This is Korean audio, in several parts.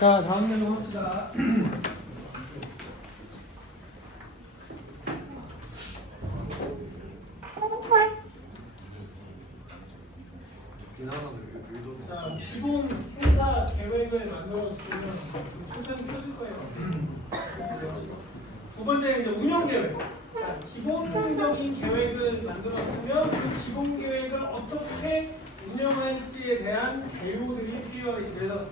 자, 다음 내용 합시다. 자, 기본 행사 계획을 만들었으면 천천히 펴질 거예요. 두 번째 이제 운영 계획. 자, 기본적인 계획을 만들었으면 그 기본 계획을 어떻게 운영할지에 대한 배우들이 필요하겠지. 그래서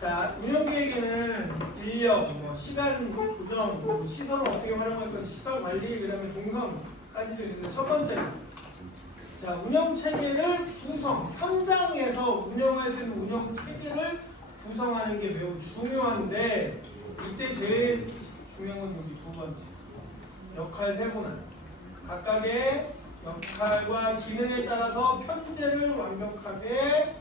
자, 운영 계획에는 인력, 시간 조정, 시설을 어떻게 활용할 건지, 시설 관리, 그다음에 동선까지도 있는데 첫 번째. 자, 운영 체계를 구성, 현장에서 운영할 수 있는 운영 체계를 구성하는 게 매우 중요한데 이때 제일 중요한 건 여기 두 번째. 역할 세분화. 각각의 역할과 기능에 따라서 편제를 완벽하게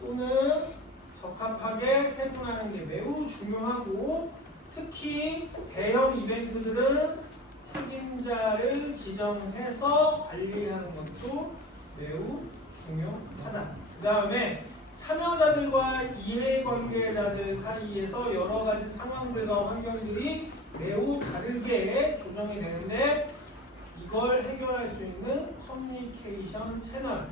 또는 적합하게 세분하는 게 매우 중요하고 특히 대형 이벤트들은 책임자를 지정해서 관리하는 것도 매우 중요하다. 그 다음에 참여자들과 이해관계자들 사이에서 여러 가지 상황들과 환경들이 매우 다르게 조정이 되는데 이걸 해결할 수 있는 커뮤니케이션 채널,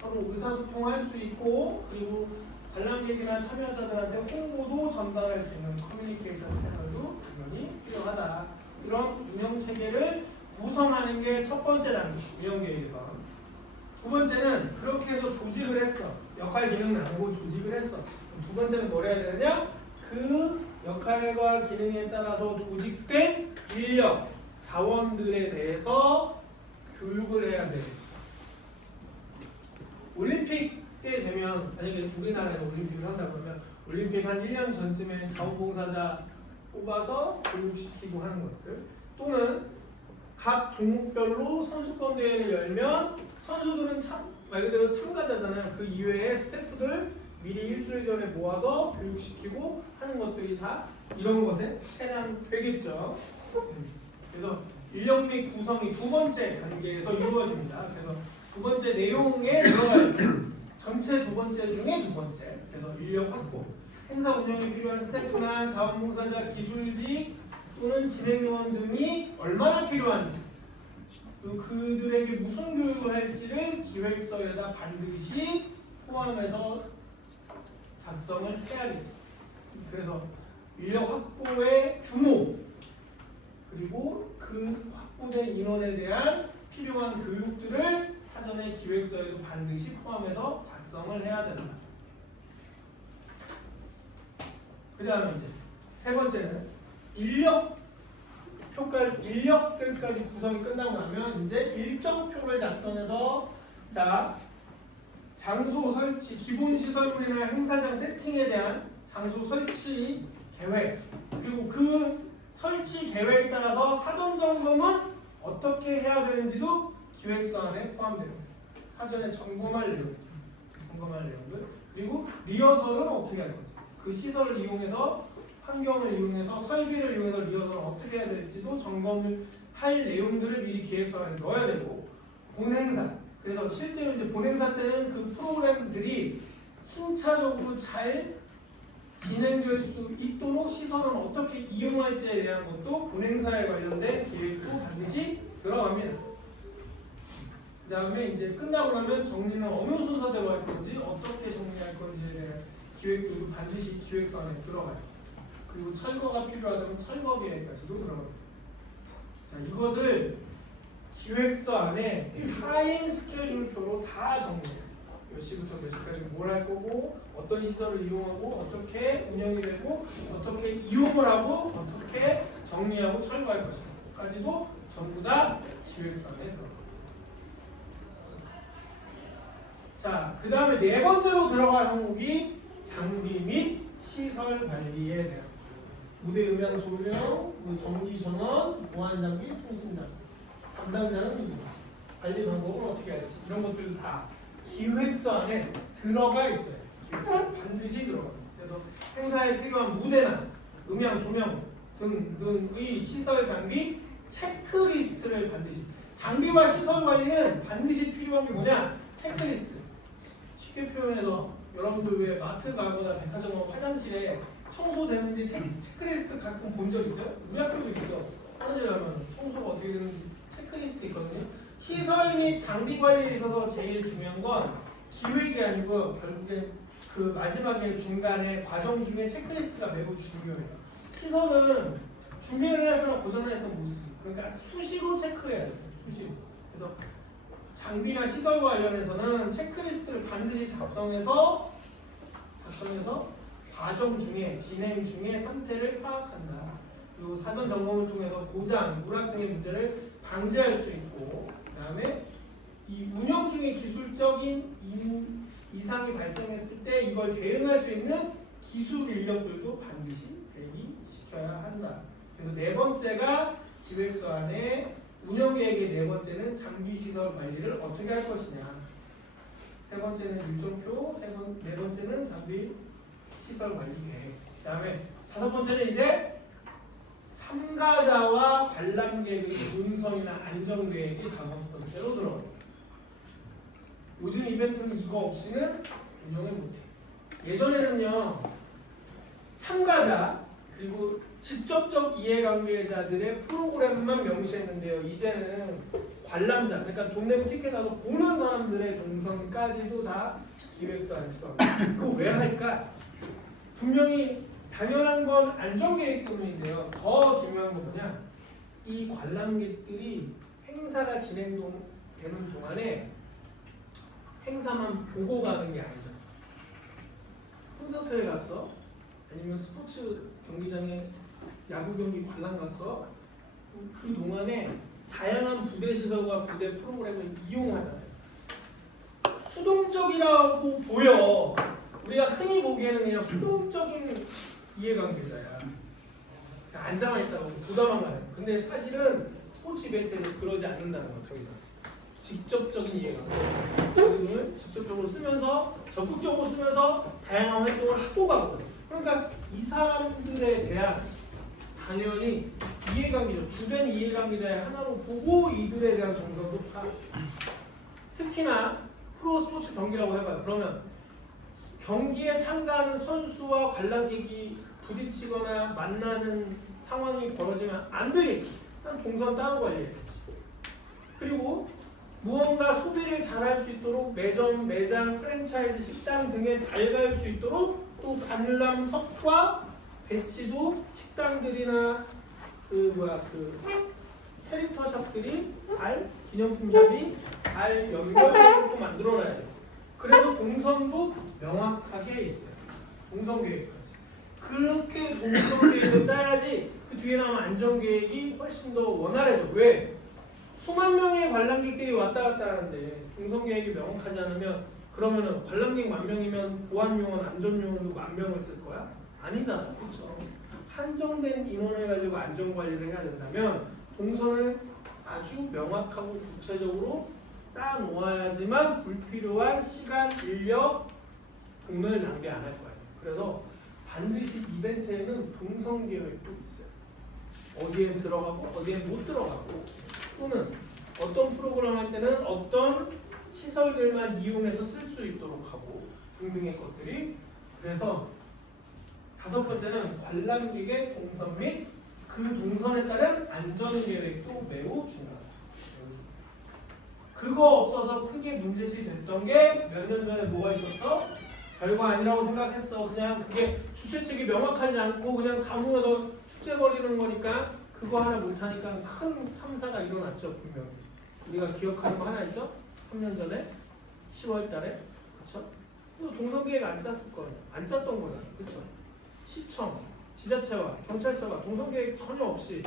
서로 의사소통할 수 있고 그리고 관람객이나 참여자들한테 홍보도 전달할 수 있는 커뮤니케이션 채널도 당연히 필요하다. 이런 운영 체계를 구성하는 게 첫 번째 단계, 운영 계획에서. 두 번째는 그렇게 해서 조직을 했어. 역할 기능을 나누고 조직을 했어. 두 번째는 뭘 해야 되느냐? 그 역할과 기능에 따라서 조직된 인력, 자원들에 대해서 교육을 해야 돼. 올림픽 때 되면, 만약에 우리나라에서 올림픽을 한다 그러면 올림픽 한 1년 전쯤에 자원봉사자 뽑아서 교육시키고 하는 것들 또는 각 종목별로 선수권 대회를 열면 선수들은 말 그대로 참가자잖아요. 그 이외에 스태프들 미리 일주일 전에 모아서 교육시키고 하는 것들이 다 이런 것에 해당되겠죠. 그래서 인력 및 구성이 두 번째 단계에서 이루어집니다. 그래서 두 번째 내용에 들어가야 돼요. 전체 두 번째 중에 두 번째. 그래서 인력 확보. 행사 운영에 필요한 스태프나 자원봉사자, 기술직 또는 진행요원 등이 얼마나 필요한지 그리고 그들에게 무슨 교육을 할지를 기획서에다 반드시 포함해서 작성을 해야겠죠. 그래서 인력 확보의 규모 그리고 그 확보된 인원에 대한 필요한 교육들을 사전에 기획서에도 반드시 포함해서 작성을 해야 된다. 그 다음에 이제 세 번째는 인력들까지 구성이 끝나고 나면 이제 일정표를 작성해서 자 장소 설치, 기본 시설물이나 행사장 세팅에 대한 장소 설치 계획 그리고 그 설치 계획에 따라서 사전 점검은 어떻게 해야 되는지도 기획서 안에 포함됩니다. 사전에 점검할 내용들 그리고 리허설은 어떻게 해야 되는지 그 시설을 이용해서 환경을 이용해서 설계를 이용해서 리허설을 어떻게 해야 될지도 점검을 할 내용들을 미리 기획서에 넣어야 되고 본행사 그래서 실제로 이제 본행사 때는 그 프로그램들이 순차적으로 잘 진행될 수 있도록 시설은 어떻게 이용할지에 대한 것도 본행사에 관련된 계획도 반드시 들어갑니다. 그 다음에 이제 끝나고 나면 정리는 어느 순서대로 할 건지 어떻게 정리할 건지에 대한 기획들도 반드시 기획서 안에 들어가요. 그리고 철거가 필요하다면 철거 계획까지도 들어갑니다. 자, 이것을 기획서 안에 타임 스케줄표로 다 정리해요. 몇 시부터 몇 시까지 뭘 할 거고 어떤 시설을 이용하고 어떻게 운영이 되고 어떻게 이용을 하고 어떻게 정리하고 철거할 것인가까지도 전부 다 기획서 안에 들어갑니다. 자, 그 다음에 네 번째로 들어갈 항목이 장비 및 시설 관리에 대한 무대 음향 조명, 전기 전원, 보안 장비, 통신 장비 담당자는 누구? 관리 방법을 어떻게 할지 이런 것들도 다 기획서 안에 들어가 있어요. 반드시 들어갑니다. 그래서 행사에 필요한 무대나 음향 조명 등의 시설 장비 체크리스트를 반드시 장비와 시설 관리는 반드시 필요한 게 뭐냐? 체크리스트. 쉽게 표현해서 여러분들 왜 마트 가거나 백화점 가면 화장실에 청소되는지 체크리스트 가끔 본 적 있어요? 우리 학교도 있어. 하늘에 가면 청소가 어떻게 되는지 체크리스트 있거든요. 시설 및 장비 관리에 있어서 제일 중요한 건 기획이 아니고 결국에 그 마지막에 중간에 과정 중에 체크리스트가 매우 중요해요. 시설은 준비를 해서 고전해서 못 쓰지. 그러니까 수시로 체크해야 돼요. 수시로. 그래서 장비나 시설 관련해서는 체크리스트를 반드시 작성해서 과정 중에 진행 중에 상태를 파악한다. 그리고 사전 점검을 통해서 고장, 누락 등의 문제를 방지할 수 있고, 그다음에 이 운영 중에 기술적인 이상이 발생했을 때 이걸 대응할 수 있는 기술 인력들도 반드시 대기시켜야 한다. 그래서 네 번째가 기획서 안에 운영계획의 네 번째는 장비시설 관리를 어떻게 할 것이냐. 세 번째는 일정표, 네 번째는 장비시설 관리 계획. 그 다음에 다섯 번째는 이제 참가자와 관람 계획의 운선이나 안전 계획이 다섯 번째로 들어옵니다. 요즘 이벤트는 이거 없이는 운영을 못해. 예전에는요, 참가자 그리고 직접적 이해관계자들의 프로그램만 명시했는데요. 이제는 관람자, 그러니까 돈 내고 티켓 사서 보는 사람들의 동선까지도 다 기획서 안에 들어갑니다. 그거 왜 할까? 분명히 당연한 건 안전계획 때문인데요. 더 중요한 건 뭐냐? 이 관람객들이 행사가 진행되는 동안에 행사만 보고 가는 게 아니죠. 콘서트에 갔어? 아니면 스포츠 경기장에 야구 경기 관람 갔어? 그 동안에 다양한 부대 시설과 부대 프로그램을 이용하잖아요. 수동적이라고 보여. 우리가 흔히 보기에는 그냥 수동적인 이해관계자야. 앉아만 있다고 부담만 가요. 근데 사실은 스포츠 이벤트에서 그러지 않는다는 거죠. 더 이상. 직접적인 이해관계. 직접적으로 쓰면서 적극적으로 쓰면서 다양한 활동을 하고 가거든요. 그러니까 이 사람들에 대한 당연히 이해관계죠. 주된 이해관계자의 하나로 보고 이들에 대한 정서도 파악. 특히나 프로 스포츠 경기라고 해봐요. 그러면 경기에 참가하는 선수와 관람객이 부딪히거나 만나는 상황이 벌어지면 안 되겠지. 한 동선 따로 관리해야지. 그리고 무언가 소비를 잘할 수 있도록 매점, 매장, 프랜차이즈, 식당 등에 잘 갈 수 있도록 또 관람석과 배치도 식당들이나 캐릭터 샵들이 잘 기념품샵이 잘 연결되도록 만들어놔야 돼요. 그래서 동선도 명확하게 있어요. 동선 계획까지. 그렇게 동선 계획을 짜야지 그 뒤에 나오는 안전 계획이 훨씬 더 원활해져. 왜? 수만 명의 관람객들이 왔다 갔다 하는데 동선 계획이 명확하지 않으면 그러면은 관람객 10,000명이면 보안 요원, 안전 요원도 10,000명을 쓸 거야? 아니잖아. 그렇죠? 한정된 인원을 가지고 안전 관리를 해야 된다면 동선을 아주 명확하고 구체적으로 짜 놓아야지만 불필요한 시간, 인력, 돈을 낭비 안 할 거예요. 그래서 반드시 이벤트에는 동선 계획도 있어요. 어디에 들어가고 어디에 못 들어가고 또는 어떤 프로그램 할 때는 어떤 시설들만 이용해서 쓸 수 있도록 하고 등등의 것들이. 그래서 다섯 번째는 관람객의 동선 및 그 동선에 따른 안전계획도 매우 중요합니다. 그거 없어서 크게 문제시 됐던 게 몇 년 전에 뭐가 있었어? 별거 아니라고 생각했어. 그냥 그게 주최 측이 명확하지 않고 그냥 다 모여서 축제 벌이는 거니까 그거 하나 못하니까 큰 참사가 일어났죠. 분명히. 우리가 기억하는 거 하나 있죠? 3년 전에 10월 달에. 그쵸? 동선계획 안 짰을 거예요. 안 짰던 거잖아요. 그쵸? 시청, 지자체와 경찰서가 동선계획 전혀 없이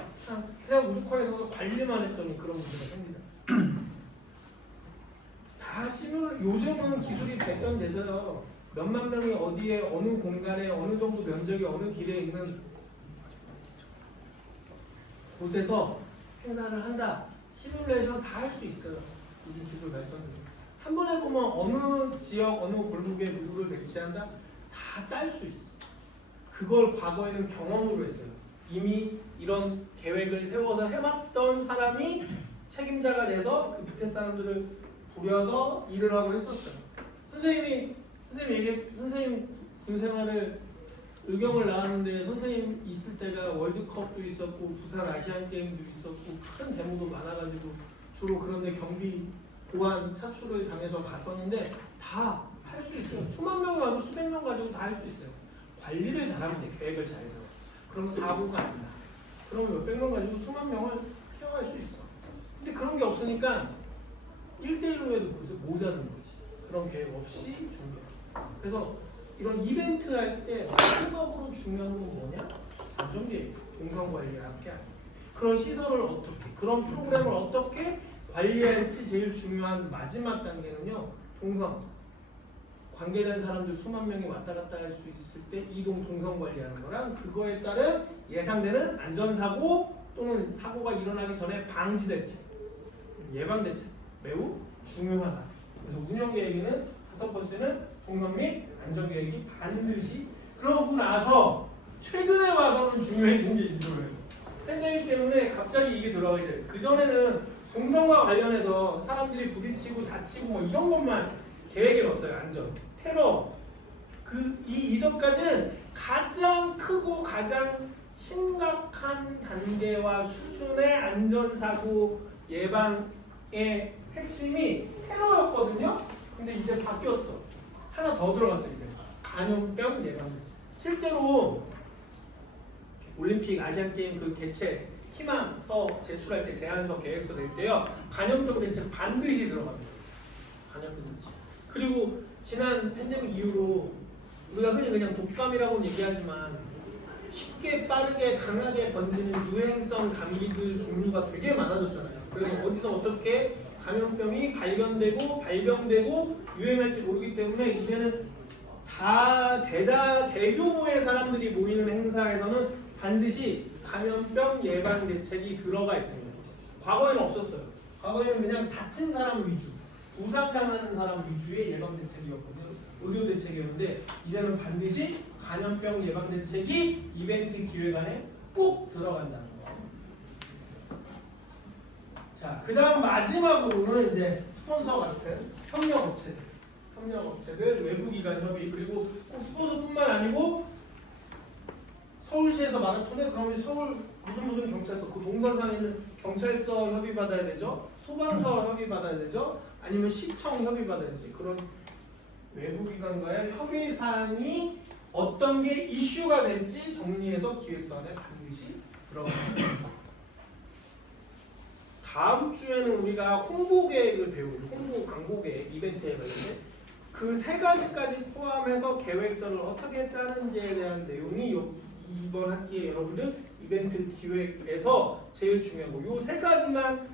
그냥 우주화에서 관리만 했더니 그런 문제가 생깁니다. 요즘은 기술이 발전돼서요. 몇만 명이 어디에 어느 공간에 어느 정도 면적이 어느 길에 있는 곳에서 행사를 한다. 시뮬레이션 다 할 수 있어요. 요즘 기술 발전돼서. 한 번에 보면 어느 지역, 어느 골목에 누구를 배치한다? 다 짤 수 있어. 그걸 과거에는 경험으로 했어요. 이미 이런 계획을 세워서 해봤던 사람이 책임자가 돼서 그 밑에 사람들을 부려서 일을 하고 했었어요. 선생님 군 생활을 의경을 나왔는데 선생님 있을 때가 월드컵도 있었고 부산 아시안 게임도 있었고 큰 데모도 많아가지고 주로 그런데 경비 보안 차출을 당해서 갔었는데 다 할 수 있어요. 수만 명이 와도 수백 명 가지고 다 할 수 있어요. 관리를 잘하면 돼. 계획을 잘해서. 그럼 사고가 안 나. 그럼 몇백 명 가지고 수만 명을 케어할 수 있어. 근데 그런 게 없으니까 1대1로 해도 모자른 거지. 그런 계획 없이 준비해. 그래서 이런 이벤트를 할 때 마지막으로 중요한 건 뭐냐? 안전계획, 동선관리를 함께 하는 그런 시설을 어떻게, 그런 프로그램을 어떻게 관리할지 제일 중요한 마지막 단계는요. 동선. 관계된 사람들 수만 명이 왔다 갔다 할 수 있을 때 이동 동선 관리하는 거랑 그거에 따른 예상되는 안전사고 또는 사고가 일어나기 전에 방지 대책, 예방 대책 매우 중요하다. 그래서 운영 계획에는 5번째는 동선 및 안전 계획이 반드시 그러고 나서 최근에 와서는 중요해진 게 이거예요. 팬데믹 때문에 갑자기 이게 들어가기 시작해요. 그전에는 동선과 관련해서 사람들이 부딪히고 다치고 뭐 이런 것만 계획에 넣었어요. 안전, 테러. 이 이전까지는 가장 크고 가장 심각한 단계와 수준의 안전사고 예방의 핵심이 테러였거든요. 근데 이제 바뀌었어. 하나 더 들어갔어요. 이제 감염병 예방 대책. 실제로 올림픽 아시안게임 그 개최 희망서 제출할 때 제안서 계획서 낼 때요. 감염병 대책 반드시 들어갑니다. 감염병 대책. 그리고 지난 팬데믹 이후로 우리가 흔히 그냥 독감이라고 얘기하지만 쉽게 빠르게 강하게 번지는 유행성 감기들 종류가 되게 많아졌잖아요. 그래서 어디서 어떻게 감염병이 발견되고 발병되고 유행할지 모르기 때문에 이제는 대규모의 사람들이 모이는 행사에서는 반드시 감염병 예방 대책이 들어가 있습니다. 과거에는 없었어요. 과거에는 그냥 다친 사람 위주, 부상당하는 사람 위주의 예방 대책이었거든요. 의료 대책이었는데 이제는 반드시 감염병 예방 대책이 이벤트 기획 안에 꼭 들어간다는 거. 자, 그다음 마지막으로는 이제 스폰서 같은 협력업체들, 외부기관 협의, 그리고 꼭 스폰서뿐만 아니고 서울시에서 마라톤에 그러면 서울 무슨 경찰서, 그 동선상에 있는 경찰서 협의 받아야 되죠. 소방서 협의 받아야 되죠. 아니면 시청 협의 받아야 되지. 그런 외부기관과의 협의 사항이 어떤 게 이슈가 될지 정리해서 기획서 안에 반드시 들어갑니다. 다음 주에는 우리가 홍보 계획을 배우고 홍보 광고 계획 이벤트에 관련된 그 세 가지까지 포함해서 계획서를 어떻게 짜는지에 대한 내용이 이번 학기에 여러분들 이벤트 기획에서 제일 중요하고 요 세 가지만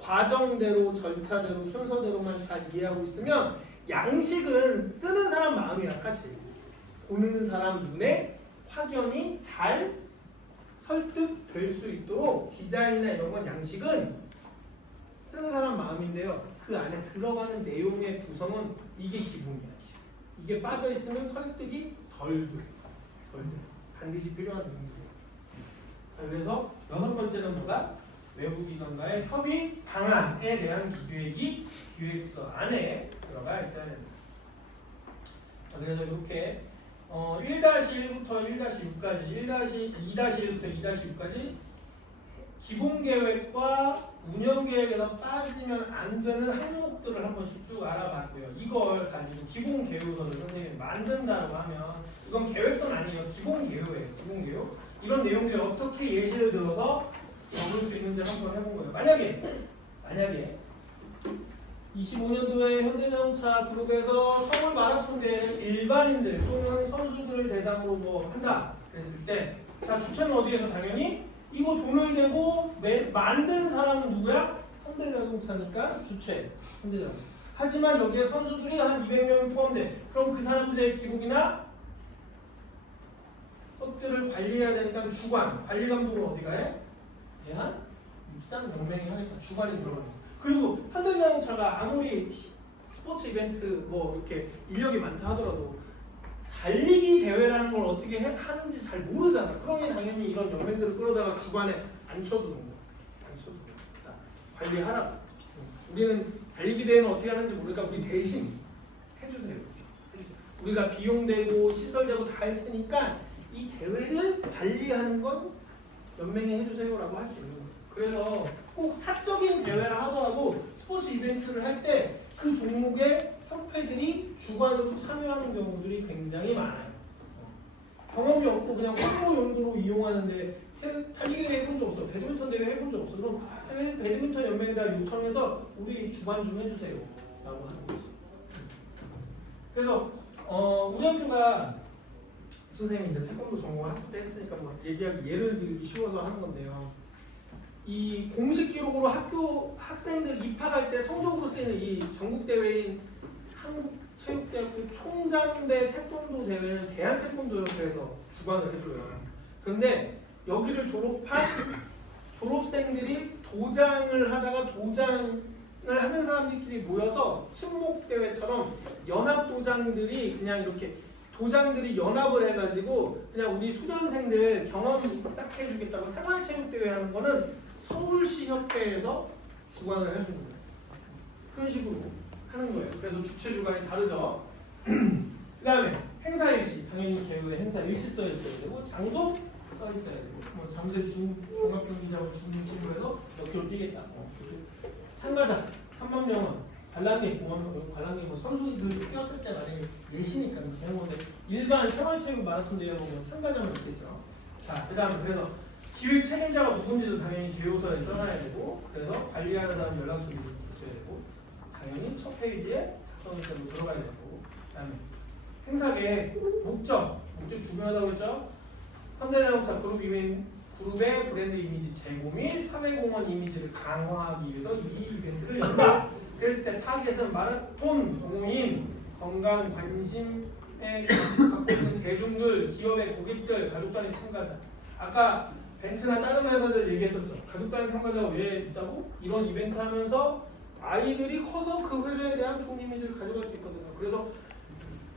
과정대로 절차대로 순서대로만 잘 이해하고 있으면 양식은 쓰는 사람 마음이야. 사실 보는 사람 눈에 확연히 잘 설득될 수 있도록 디자인이나 이런 건 양식은 쓰는 사람 마음인데요. 그 안에 들어가는 내용의 구성은 이게 기본이야. 이게 빠져 있으면 설득이 덜 돼. 반드시 필요한 내용이에요. 그래서 6번째는 뭐가? 외부기관과의 협의 방안에 대한 기획이 기획서 안에 들어가 있어야 됩니다. 그래서 이렇게 1-1부터 1-6까지, 2-1부터 2-6까지 기본계획과 운영계획에서 빠지면 안 되는 항목들을 한 번씩 쭉 알아봤고요. 이걸 가지고 기본계획서를 선생님이 만든다고 하면 이건 계획서는 아니에요. 기본계획이에요. 기본계획. 이런 내용들을 어떻게 예시를 들어서 적을 수 있는지 한번 해본 거예요. 만약에 25년도에 현대자동차 그룹에서 서울 마라톤 대회를 일반인들 또는 선수들을 대상으로 뭐 한다 그랬을 때, 자 주체는 어디에서 당연히 이거 돈을 내고 만든 사람은 누구야? 현대자동차니까 주체 현대자동차. 하지만 여기에 선수들이 한 200명이 포함돼. 그럼 그 사람들의 기록이나 것들을 관리해야 되니까 주관, 관리 감독은 어디가 해? 한 육상 연맹이 하니까 주관이 들어가는 거예요. 그리고 현대자동차가 아무리 스포츠 이벤트 뭐 이렇게 인력이 많다 하더라도 달리기 대회라는 걸 어떻게 하는지 잘 모르잖아. 그러니 당연히 이런 연맹들을 끌어다가 주관에 앉혀두는 거야. 관리하라. 우리는 달리기 대회는 어떻게 하는지 모르니까 우리 대신 해주세요. 우리가 비용 대고 시설 대고 다 할 테니까 이 계획을 관리하는 건 연맹이 해주세요라고 할 수 있는 거예요. 그래서 꼭 사적인 대회를 하더라도 스포츠 이벤트를 할 때 그 종목의 협회들이 주관으로 참여하는 경우들이 굉장히 많아요. 경험이 없고 그냥 활동 용도로 이용하는데 달리기 대회 해본 적 없어, 배드민턴 대회 해본 적 없어. 그럼 배드민턴 연맹에다 요청해서 우리 주관 좀 해주세요 라고 하는 거죠. 그래서 우리 학교가 선생님이 이제 태권도 전공을 학교 때 했으니까 뭐 얘기하기 예를 들기 쉬워서 하는 건데요. 이 공식 기록으로 학교 학생들 입학할 때 성적으로 쓰이는 이 전국 대회인 한국체육대학교 총장대 태권도 대회는 대한태권도협회에서 주관을 해줘요. 그런데 여기를 졸업한 졸업생들이 도장을 하다가 도장을 하는 사람들끼리 모여서 친목대회처럼 연합도장들이 그냥 이렇게 도장들이 연합을 해가지고 그냥 우리 수련생들 경험 싹 해주겠다고 생활체육대회 하는 거는 서울시 협회에서 주관을 해주는 거예요. 그런 식으로 하는 거예요. 그래서 주체 주관이 다르죠. 그 다음에 행사 일시, 당연히 개요의 행사 일시 써 있어야 되고 장소 써 있어야 되고 뭐 잠실 종합경기장을 중심으로 해서 몇 킬로 뛰겠다. 참가자 3만 명은 관람객, 관람객 뭐 선수들 뛰었을 때 만약에 예시니까 그런 건데 일반 생활체육 마라톤 대회 보면 참가자만 있겠죠. 자, 그 다음에 그래서 기획 책임자가 누군지도 당연히 개요서에 써놔야 되고 그래서 관리하는 사람 연락처도 있어야 되고 당연히 첫 페이지에 작성일자로 들어가야 되고 그 다음에 행사 계획, 목적 중요하다고 했죠. 현대자동차 그룹의 브랜드 이미지 제고 및 사회공헌 이미지를 강화하기 위해서 이 이벤트를 연다. 그랬을 때 타겟은 마라톤 동호인, 건강 관심에 갖고 있는 대중들, 기업의 고객들, 가족 단위 참가자. 아까 벤츠나 다른 회사들 얘기했었죠. 가족 단위 참가자가 왜 있다고? 이런 이벤트 하면서 아이들이 커서 그 회사에 대한 좋은 이미지를 가져갈 수 있거든요. 그래서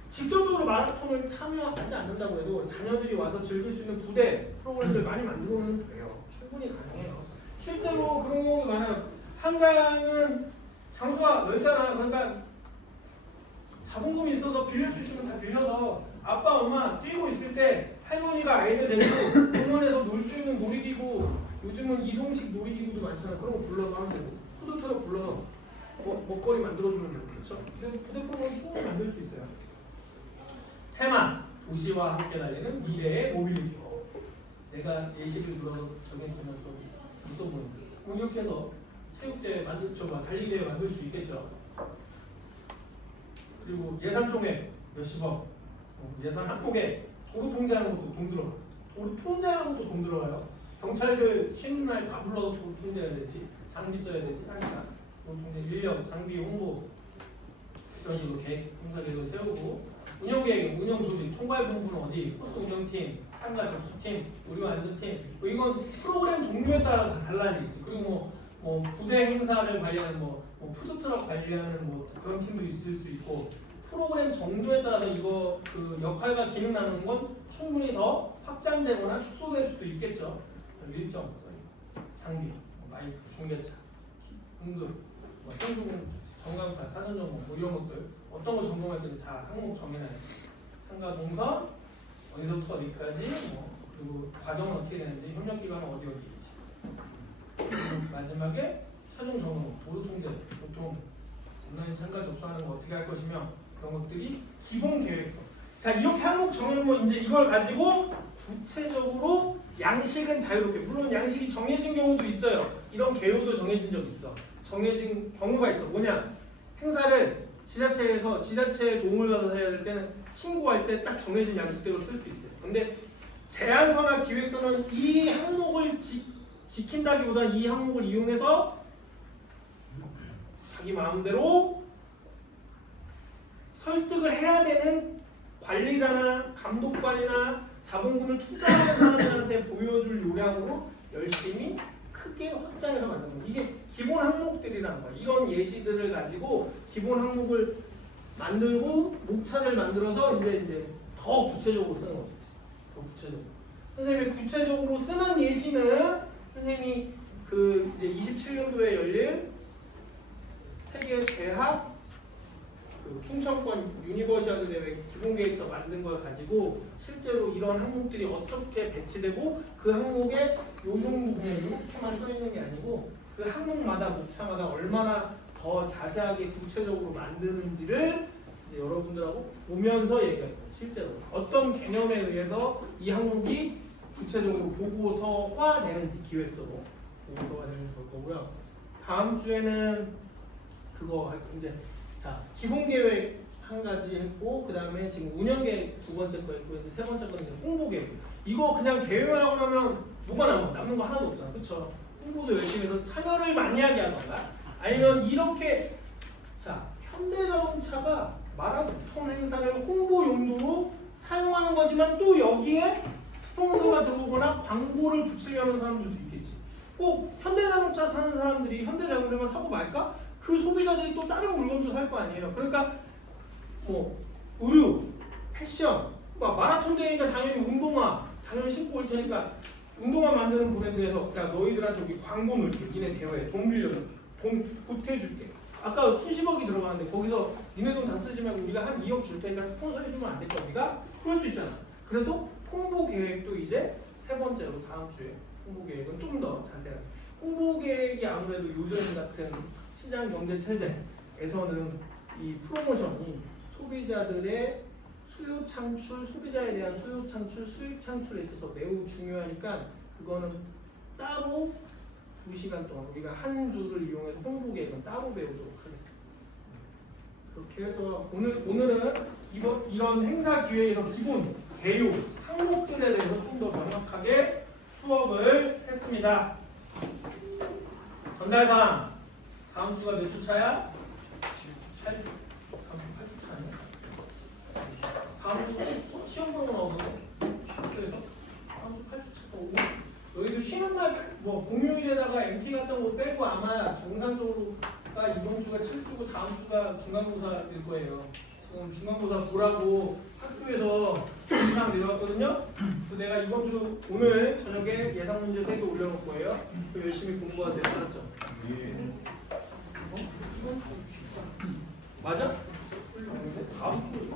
직접적으로 마라톤을 참여하지 않는다고 해도 자녀들이 와서 즐길 수 있는 부대 프로그램들 많이 만들어놓으면 돼요. 충분히 가능해요. 실제로 그런 경우가 많아요. 한강은 장소가 넓잖아. 그러니까 자본금이 있어서 빌릴 수 있으면 다 빌려서 아빠 엄마 뛰고 있을 때 할머니가 아이들 데리고 공원에서 놀 수 있는 놀이기구, 요즘은 이동식 놀이기구도 많잖아. 그런 거 불러서 하면 되고 푸드트럭 불러서 먹거리 만들어주면 되고 그렇죠? 부대 프로그램 충분히 만들 수 있어요. 테마, 도시와 함께 달리는 미래의 모빌리티. 내가 예시를 들어서 정했지만 좀 있어 보이는데 이렇게 해서 체육대회 달리기대회 만들 수 있겠죠. 그리고 예산총액 몇십억, 예산 항목에 도로 통제하는 것도 돈 들어가. 도로 통제하는 것도 돈 들어가요. 경찰들 쉬는 날 다 불러서 도로 통제해야 되지, 장비 써야 되지 하니까 도로 통제 인력, 장비, 홍보 이런 식으로 행사 계획을 세우고 운영계획, 운영조직, 총괄본부는 어디, 코스 운영팀, 참가 접수팀, 의료 안전팀 이건 프로그램 종류에 따라 다 달라지겠지. 그리고 뭐 부대 행사를 관리하는 뭐 푸드트럭 관리하는 뭐 그런 팀도 있을 수 있고 프로그램 정도에 따라서 이거 그 역할과 기능 나누는 건 충분히 더 확장되거나 축소될 수도 있겠죠. 일정, 장비, 마이크, 중계차, 응급, 생수공, 정강파, 사전점검 뭐 이런 것들 어떤 거 점검할 때는 다 항목 정해놔요. 참가 동선 어디서부터 어디까지 그리고 과정은 어떻게 되는지 협력기관은 어디인지 그리고 마지막에 최종 점검, 도로 통제, 보통 온라인 참가 접수하는 거 어떻게 할 것이며 그런 것들이 기본 계획서. 자 이렇게 항목 정해놓으면 이제 이걸 가지고 구체적으로 양식은 자유롭게 물론 양식이 정해진 경우도 있어요. 이런 개요도 정해진 적 있어. 정해진 경우가 있어. 뭐냐? 행사를 지자체에서 지자체의 도움을 받아서 해야 될 때는 신고할 때 딱 정해진 양식대로 쓸 수 있어요. 근데 제안서나 기획서는 이 항목을 지킨다기보다 이 항목을 이용해서 자기 마음대로 설득을 해야 되는 관리자나 감독관이나 자본금을 투자하는 사람들한테 보여줄 요량으로 열심히 크게 확장해서 만든 거예요. 이게 기본 항목들이라는 거예요. 이런 예시들을 가지고 기본 항목을 만들고 목차를 만들어서 이제 더 구체적으로 쓰는 거죠. 더 구체적으로. 선생님이 구체적으로 쓰는 예시는 선생님이 이제 27년도에 열릴 세계 대학 그 충청권 유니버시아드 대회 기본계획서 만든 걸 가지고 실제로 이런 항목들이 어떻게 배치되고 그 항목에 요 정도 그냥 이렇게만 써 있는 게 아니고 그 항목마다 목차마다 얼마나 더 자세하게 구체적으로 만드는지를 이제 여러분들하고 보면서 얘기할 거예요. 실제로 어떤 개념에 의해서 이 항목이 구체적으로 보고서화되는지 기획서로 보고서화되는 걸 거고요. 다음 주에는 그거 할 이제 자 기본 계획 한 가지 했고 그 다음에 지금 운영 계획 두 번째 거 했고 이제 세 번째 거는 홍보 계획. 이거 그냥 계획을 하고 나면 뭐가 남는 거 하나도 없잖아, 그렇죠? 홍보도 열심히 해서 참여를 많이 하게 하던가 아니면 이렇게 자 현대자동차가 마라톤 행사를 홍보 용도로 사용하는 거지만 또 여기에 스폰서가 들어오거나 광고를 붙이려는 사람들도 있겠지. 꼭 현대자동차 사는 사람들이 현대자동차만 사고 말까? 그 소비자들이 또 다른 물건도 살 거 아니에요. 그러니까 뭐 의류, 패션, 마라톤 대회니까 당연히 운동화 당연히 신고 올 테니까 운동화 만드는 브랜드에서 야 너희들한테 우리 광고 넣을게. 니네 대회 돈 빌려줄게. 돈 보태줄게. 아까 수십억이 들어가는데 거기서 니네 돈 다 쓰지 말고 우리가 한 2억 줄 테니까 스폰서 해주면 안 될까? 우리가 그럴 수 있잖아. 그래서 홍보 계획도 이제 세 번째로 다음 주에 홍보 계획은 좀 더 자세하게. 홍보 계획이 아무래도 요즘 같은 시장 경제 체제에서는 이 프로모션이 소비자들의 수요 창출, 소비자에 대한 수요 창출, 수익 창출에 있어서 매우 중요하니까 그거는 따로 2시간 동안 우리가 한 주를 이용해서 홍보 계획은 따로 배우도록 하겠습니다. 그렇게 해서 오늘은 이런 행사 기획에서 기본 대요 항목들에 대해서 좀 더 명확하게 수업을 했습니다. 전달사항 다음 주가 몇 주 차야? 8주. 다음 주 8주 차 아니야? 다음 주 시험 보는 거 나오거든. 그래서 다음 주 8주 차가 오고 너희도 쉬는 날 뭐 공휴일에다가 MT 같은 거 빼고 아마 정상적으로가 이번 주가 7주고 다음 주가 중간고사일 거예요. 지금 중간고사 보라고 학교에서 영상 내려왔거든요. 그래서 내가 이번 주 오늘 저녁에 예상 문제 3개 올려놓을 거예요. 그 열심히 공부하세요. 알았죠? 이번 주 맞아? 다음 주